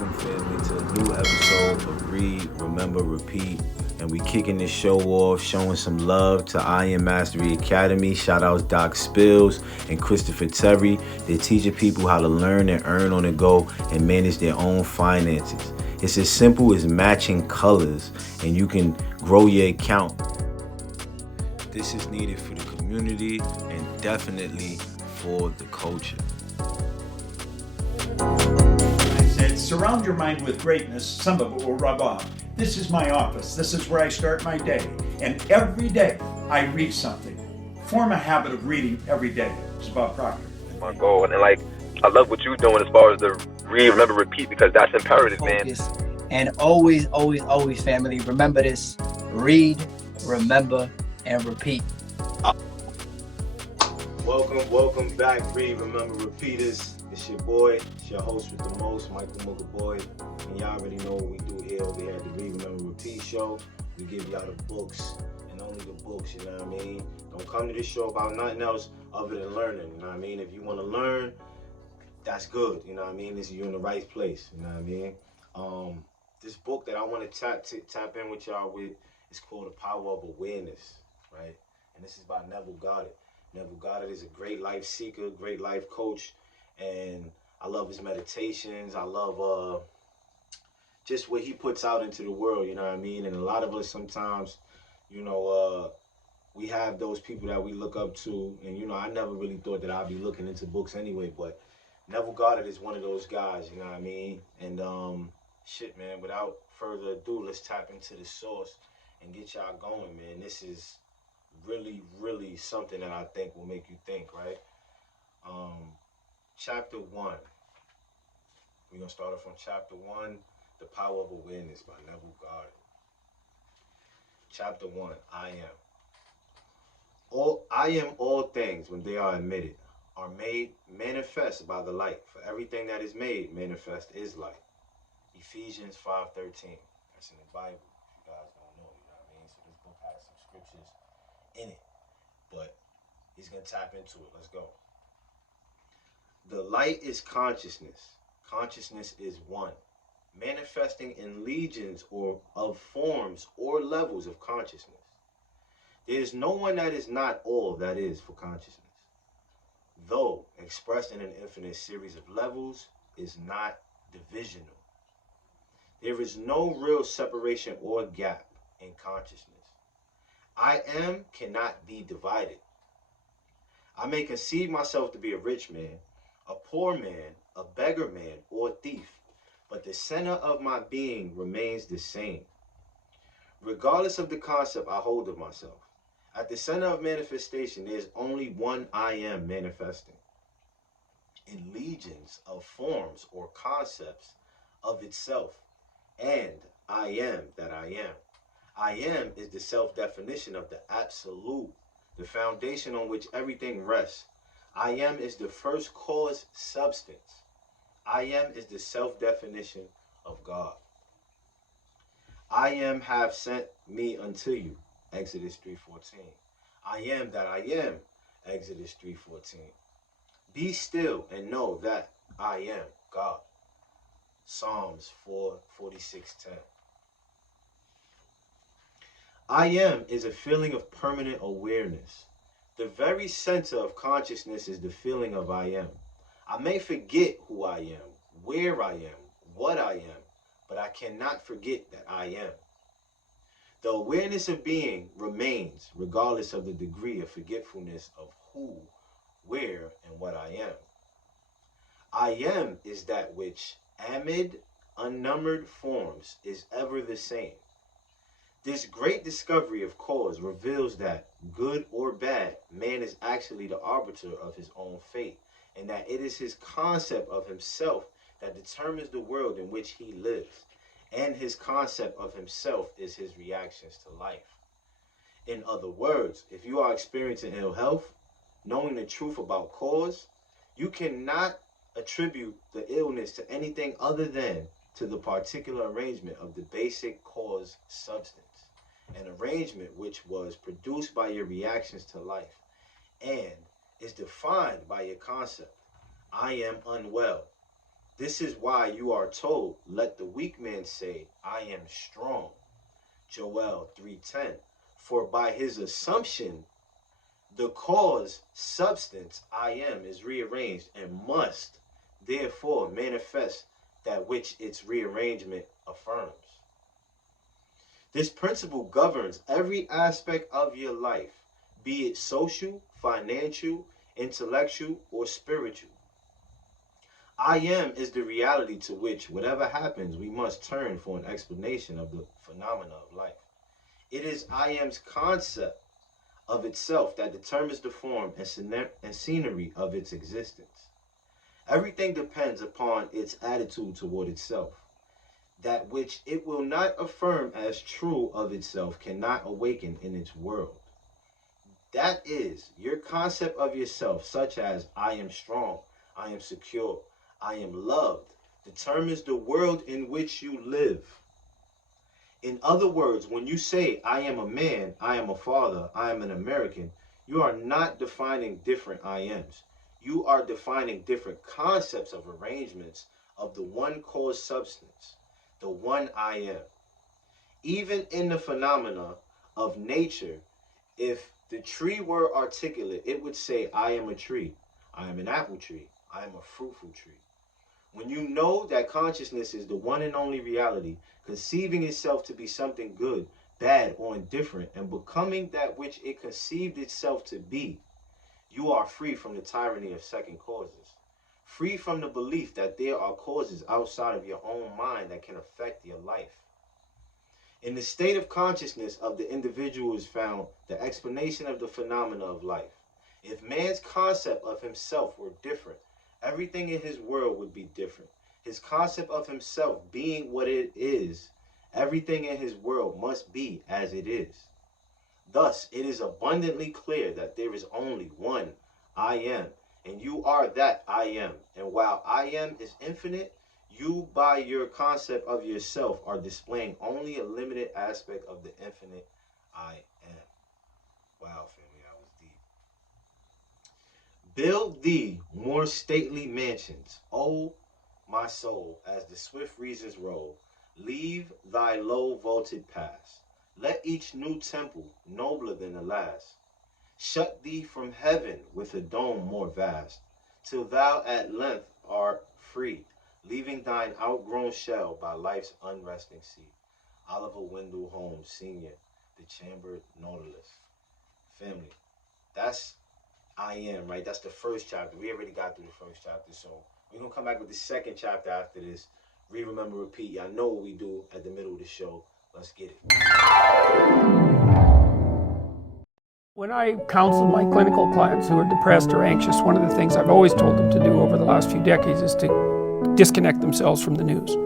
Welcome, family, to a new episode of Read, Remember, Repeat. And we kicking this show off, showing some love to Iron Mastery Academy. Shout outs Doc Spills and Christopher Terry. They're teaching people how to learn and earn on the go and manage their own finances. It's as simple as matching colors, and you can grow your account. This is needed for the community and definitely for the culture. I said, surround your mind with greatness, some of it will rub off. This is my office. This is where I start my day. And every day I read something. Form a habit of reading every day. It's about Proctor. My goal. And I love what you're doing as far as the read, remember, repeat, because that's imperative, Focus. man. And always, family, remember this. Read, remember, and repeat. Welcome back, Read, Remember, Repeaters. It's your boy, it's your host with the most, Michael Mugga Boy. And y'all already know what we do here over here at the Read, Remember, Repeat show. We give y'all the books, and only the books, you know what I mean? Don't come to this show about nothing else other than learning, you know what I mean? If you want to learn, that's good, you know what I mean? You're in the right place, you know what I mean? This book that I want to tap in with y'all with is called The Power of Awareness, right? And this is by Neville Goddard. Neville Goddard is a great life seeker, great life coach, and I love his meditations. I love just what he puts out into the world, you know what I mean? And a lot of us sometimes, we have those people that we look up to, and I never really thought that I'd be looking into books anyway, but Neville Goddard is one of those guys, you know what I mean? And shit, man, without further ado, let's tap into the source and get y'all going, man. This is really, really something that I think will make you think, right? Chapter 1. We're going to start off from Chapter 1, The Power of Awareness by Neville Goddard. Chapter 1, I am all things when they are admitted, are made manifest by the light. For everything that is made manifest is light. Ephesians 5:13. That's in the Bible, if you guys don't know, you know what I mean? So this book has some scriptures in it, but he's going to tap into it. Let's go. The light is consciousness. Consciousness is one, manifesting in legions or of forms or levels of consciousness. There is no one that is not all that is for consciousness, though expressed in an infinite series of levels, is not divisional. There is no real separation or gap in consciousness. I am cannot be divided. I may conceive myself to be a rich man, a poor man, a beggar man, or thief, but the center of my being remains the same. Regardless of the concept I hold of myself, at the center of manifestation, there is only one I am manifesting. In legions of forms or concepts of itself, and I am that I am. I am is the self-definition of the absolute, the foundation on which everything rests. I am is the first cause substance. I am is the self-definition of God. I am have sent me unto you, Exodus 3:14. I am that I am, Exodus 3:14. Be still and know that I am God. Psalms 4:46:10. I am is a feeling of permanent awareness. The very center of consciousness is the feeling of I am. I may forget who I am, where I am, what I am, but I cannot forget that I am. The awareness of being remains regardless of the degree of forgetfulness of who, where, and what I am. I am is that which, amid unnumbered forms, is ever the same. This great discovery of cause reveals that, good or bad, man is actually the arbiter of his own fate, and that it is his concept of himself that determines the world in which he lives, and his concept of himself is his reactions to life. In other words, if you are experiencing ill health, knowing the truth about cause, you cannot attribute the illness to anything other than to the particular arrangement of the basic cause substance, an arrangement which was produced by your reactions to life and is defined by your concept. I am unwell. This is why you are told, let the weak man say, I am strong. Joel 3:10. For by his assumption, the cause, substance, I am, is rearranged and must therefore manifest that which its rearrangement affirms. This principle governs every aspect of your life, be it social, financial, intellectual, or spiritual. I am is the reality to which, whatever happens, we must turn for an explanation of the phenomena of life. It is I am's concept of itself that determines the form and scenery of its existence. Everything depends upon its attitude toward itself. That which it will not affirm as true of itself cannot awaken in its world. That is, your concept of yourself, such as I am strong, I am secure, I am loved, determines the world in which you live. In other words, when you say, I am a man, I am a father, I am an American, you are not defining different I ams. You are defining different concepts of arrangements of the one cause substance, the one I am. Even in the phenomena of nature, if the tree were articulate, it would say, I am a tree, I am an apple tree, I am a fruitful tree. When you know that consciousness is the one and only reality, conceiving itself to be something good, bad, or indifferent, and becoming that which it conceived itself to be, you are free from the tyranny of second causes. Free from the belief that there are causes outside of your own mind that can affect your life. In the state of consciousness of the individual is found the explanation of the phenomena of life. If man's concept of himself were different, everything in his world would be different. His concept of himself being what it is, everything in his world must be as it is. Thus, it is abundantly clear that there is only one I am, and you are that I am. And while I am is infinite, you, by your concept of yourself, are displaying only a limited aspect of the infinite I am. Wow, family, that was deep. Build thee more stately mansions, O my soul, as the swift reasons roll. Leave thy low vaulted past. Let each new temple, nobler than the last, shut thee from heaven with a dome more vast, till thou at length art free, leaving thine outgrown shell by life's unresting sea. Oliver Wendell Holmes, Sr., The Chambered Nautilus. Family, that's I am, right? That's the first chapter. We already got through the first chapter, so we're going to come back with the second chapter after this. Read, remember, repeat. Y'all know what we do at the middle of the show. Let's get it. When I counsel my clinical clients who are depressed or anxious, one of the things I've always told them to do over the last few decades is to disconnect themselves from the news.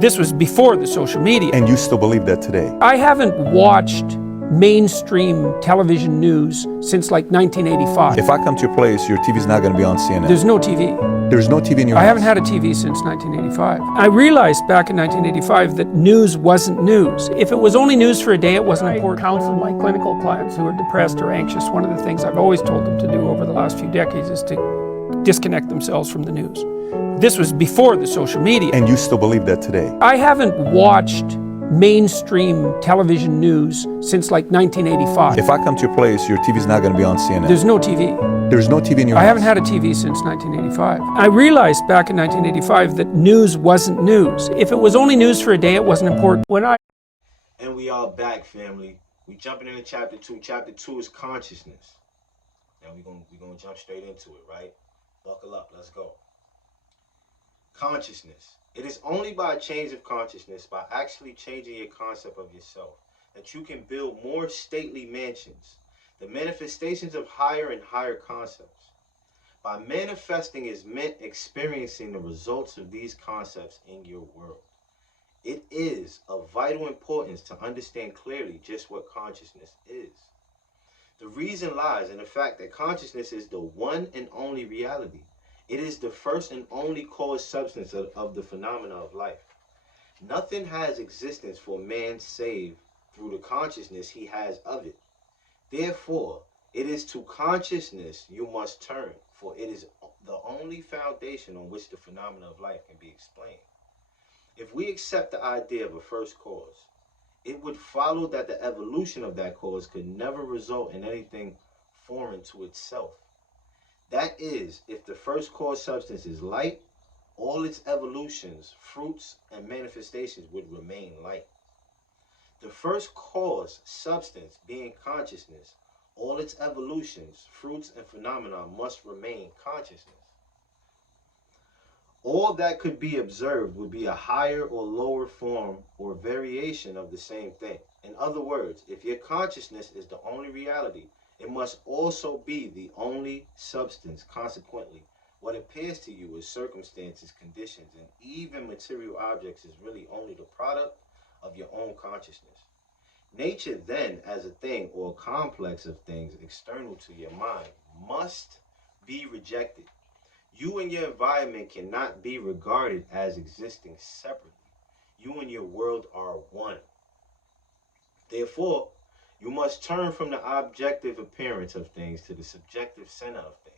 This was before the social media. And you still believe that today? I haven't watched mainstream television news since like 1985. If I come to your place, your TV's not going to be on CNN. There's no TV. There's no TV in your I house? haven't had a TV since 1985. I realized back in 1985 that news wasn't news. If it was only news for a day, it wasn't important. I counsel my clinical clients who are depressed or anxious. One of the things I've always told them to do over the last few decades is to disconnect themselves from the news. This was before the social media. And you still believe that today? I haven't watched mainstream television news since like 1985. If I come to your place, your TV's not going to be on CNN. There's no TV. There's no TV in your I house? haven't had a TV since 1985. I realized back in 1985 that news wasn't news. If it was only news for a day, it wasn't important. And we are back, family. We jumping into chapter 2. Chapter 2 is consciousness. Now we're gonna jump straight into it, right? Buckle up, let's go. Consciousness. It is only by a change of consciousness, by actually changing your concept of yourself, that you can build more stately mansions, the manifestations of higher and higher concepts. By manifesting is meant experiencing the results of these concepts in your world. It is of vital importance to understand clearly just what consciousness is. The reason lies in the fact that consciousness is the one and only reality. It is the first and only cause substance of the phenomena of life. Nothing has existence for man save through the consciousness he has of it. Therefore, it is to consciousness you must turn, for it is the only foundation on which the phenomena of life can be explained. If we accept the idea of a first cause, it would follow that the evolution of that cause could never result in anything foreign to itself. That is, if the first cause substance is light, all its evolutions, fruits, and manifestations would remain light. The first cause substance being consciousness, all its evolutions, fruits, and phenomena must remain consciousness. All that could be observed would be a higher or lower form or variation of the same thing. In other words, if your consciousness is the only reality, it must also be the only substance. Consequently, what appears to you as circumstances, conditions, and even material objects is really only the product of your own consciousness. Nature then, as a thing or a complex of things external to your mind, must be rejected. You and your environment cannot be regarded as existing separately. You and your world are one. Therefore, you must turn from the objective appearance of things to the subjective center of things.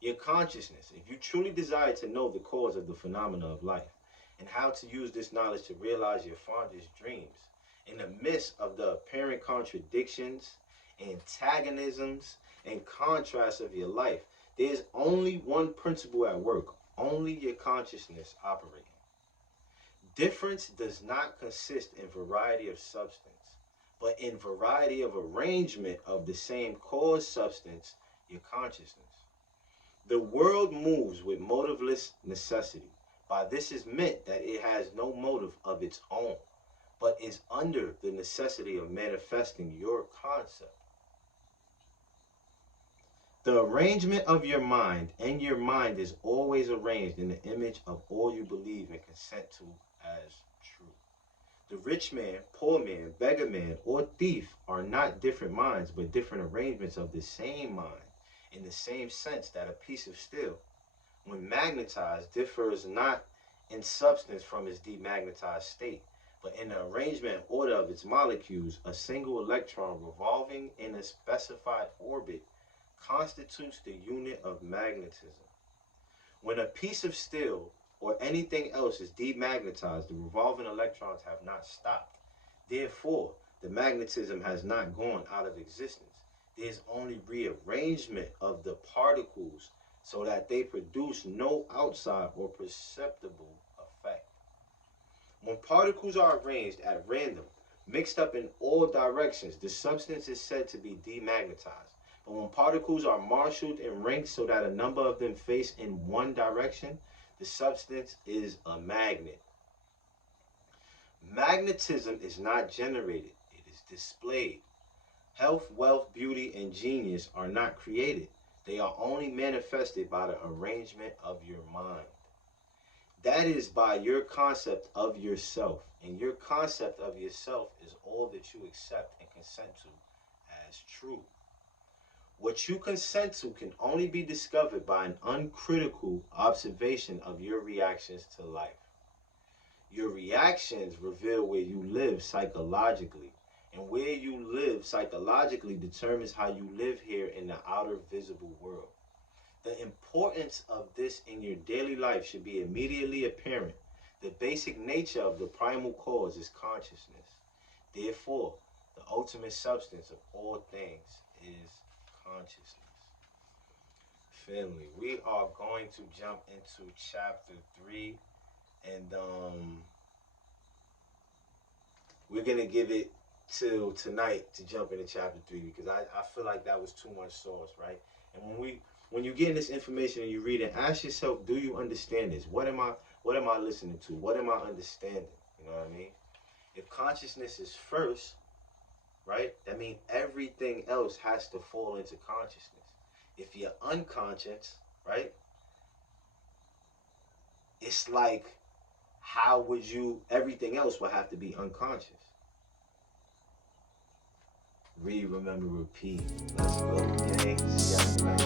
Your consciousness, if you truly desire to know the cause of the phenomena of life and how to use this knowledge to realize your fondest dreams, in the midst of the apparent contradictions, antagonisms, and contrasts of your life, there is only one principle at work, only your consciousness operating. Difference does not consist in variety of substance, but in variety of arrangement of the same cause substance, your consciousness. The world moves with motiveless necessity. By this is meant that it has no motive of its own, but is under the necessity of manifesting your concept. The arrangement of your mind, and your mind is always arranged in the image of all you believe and consent to as true. The rich man, poor man, beggar man, or thief are not different minds, but different arrangements of the same mind, in the same sense that a piece of steel, when magnetized, differs not in substance from its demagnetized state, but in the arrangement and order of its molecules. A single electron revolving in a specified orbit constitutes the unit of magnetism. When a piece of steel or anything else is demagnetized, the revolving electrons have not stopped. Therefore, the magnetism has not gone out of existence. There is only rearrangement of the particles so that they produce no outside or perceptible effect. When particles are arranged at random, mixed up in all directions, the substance is said to be demagnetized. But when particles are marshaled in ranks so that a number of them face in one direction, the substance is a magnet. Magnetism is not generated, it is displayed. Health, wealth, beauty, and genius are not created. They are only manifested by the arrangement of your mind. That is by your concept of yourself. And your concept of yourself is all that you accept and consent to as true. What you consent to can only be discovered by an uncritical observation of your reactions to life. Your reactions reveal where you live psychologically, and where you live psychologically determines how you live here in the outer visible world. The importance of this in your daily life should be immediately apparent. The basic nature of the primal cause is consciousness. Therefore, the ultimate substance of all things is consciousness. Family, we are going to jump into chapter 3, and we're going to give it till tonight to jump into chapter 3, because I feel like that was too much sauce, right? And when you get this information and you read it, ask yourself, do you understand this? What am I listening to? What am I understanding? You know what I mean? If consciousness is first, right, that means everything else has to fall into consciousness. If you're unconscious, right, it's like, how would you, everything else would have to be unconscious. Read, remember, repeat. Let's go, gang. See y'all tonight.